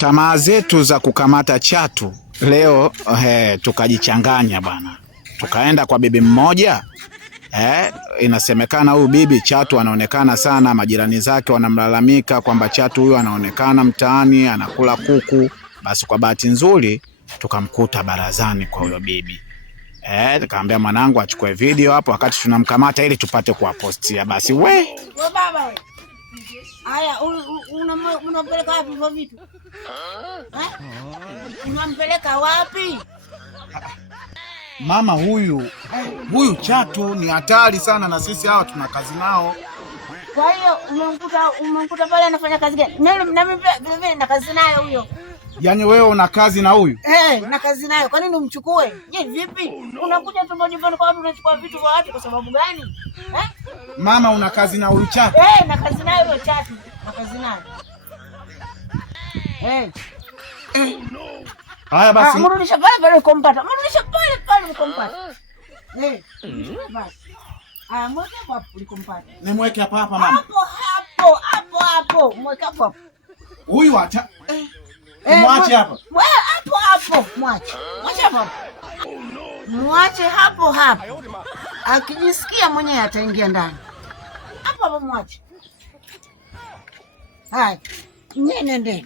Tamaa zetu za kukamata chatu leo tukajichanganya bwana, tukaenda kwa bibi mmoja inasemekana huyu bibi chatu anaonekana sana, majirani zake wanamlalamika kwamba chatu huyu anaonekana mtaani anakula kuku. Basi kwa bahati nzuri tukamkuta barazani kwa huyo bibi. Nikamwambia mwanangu achukue video hapo wakati tunamkamata ili tupate kuwapostia. Basi we baba we. Haya unampeleka wapi hivyo vitu? Unampeleka wapi? Mama, huyu chatu ni hatari sana na sisi hawa tuna kazi nao. Kwa hiyo umemkuta pale anafanya kazi gani? Na mimi vile na kazi naye huyo. Yaani wewe una kazi na huyu? Na kazi naye. Kwa nini umchukue? Je, vipi? Unakuja tu nyumbani kwa watu unachukua vitu vya watu kwa sababu gani? Mama, una kazi na huyu chatu? Na kazi naye huyo chatu. Na kazi naye. Haya basi. Mrudisha pale ukompata. Mrudisha pale ukompata. Basi. Mweke hapo ulikompata. Nimweke hapa mama. Hapo. Mweke hapo. Huyu acha. Mwache hapa. Hapo. Mwache hapo. Mwache hapo. Akijisikia mwenyewe ataingia ndani. Hapo mwache. Hai. Nende.